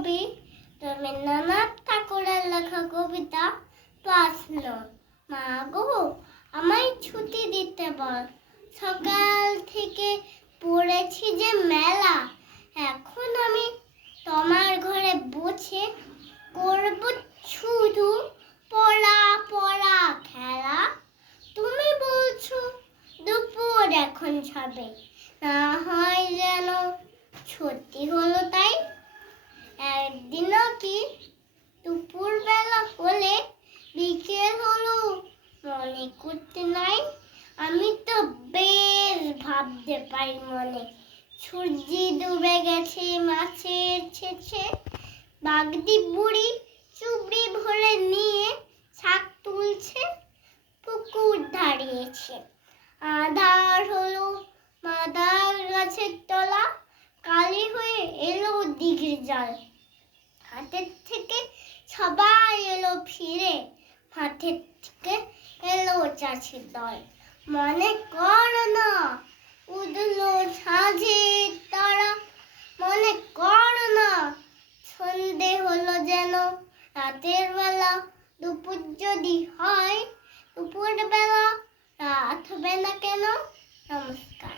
কবি রবীন্দ্রনাথ ঠাকুরের লেখা কবিতা ৫ নং। মা গো, আমায় ছুটি দিতে বল, সকাল থেকে পড়েছি যে মেলা। এখন আমি তোমার ঘরে বসে করব শুধু পড়া পড়া খেলা। তুমি বলছো দুপুর এখন যাবে, না হয় যেন সত্যি হলো তাই। একদিনও কি দুপুর বেলা হলে বিকেল হলো মনে করতে নাই। আমি তো বেশ ভাবতে পারি মনে, সূর্য ডুবে গেছে মাছের ছেছে। বাগদি বুড়ি চুবড়ি ভরে নিয়ে শাক তুলছে, পুকুর দাঁড়িয়েছে। আধার হলো মাদার গাছের তলা, কালি হয়ে এলো দিঘির জল। হাতের থেকে সবাই এলো ফিরে, হাতের থেকে এলো চাষির দল। মনে করো না উঠলো সাঁঝের তারা, মনে করো না সন্ধে হলো যেন রাতের বেলা। দুপুর যদি হয় দুপুর বেলা, রাত হবে না কেন? নমস্কার।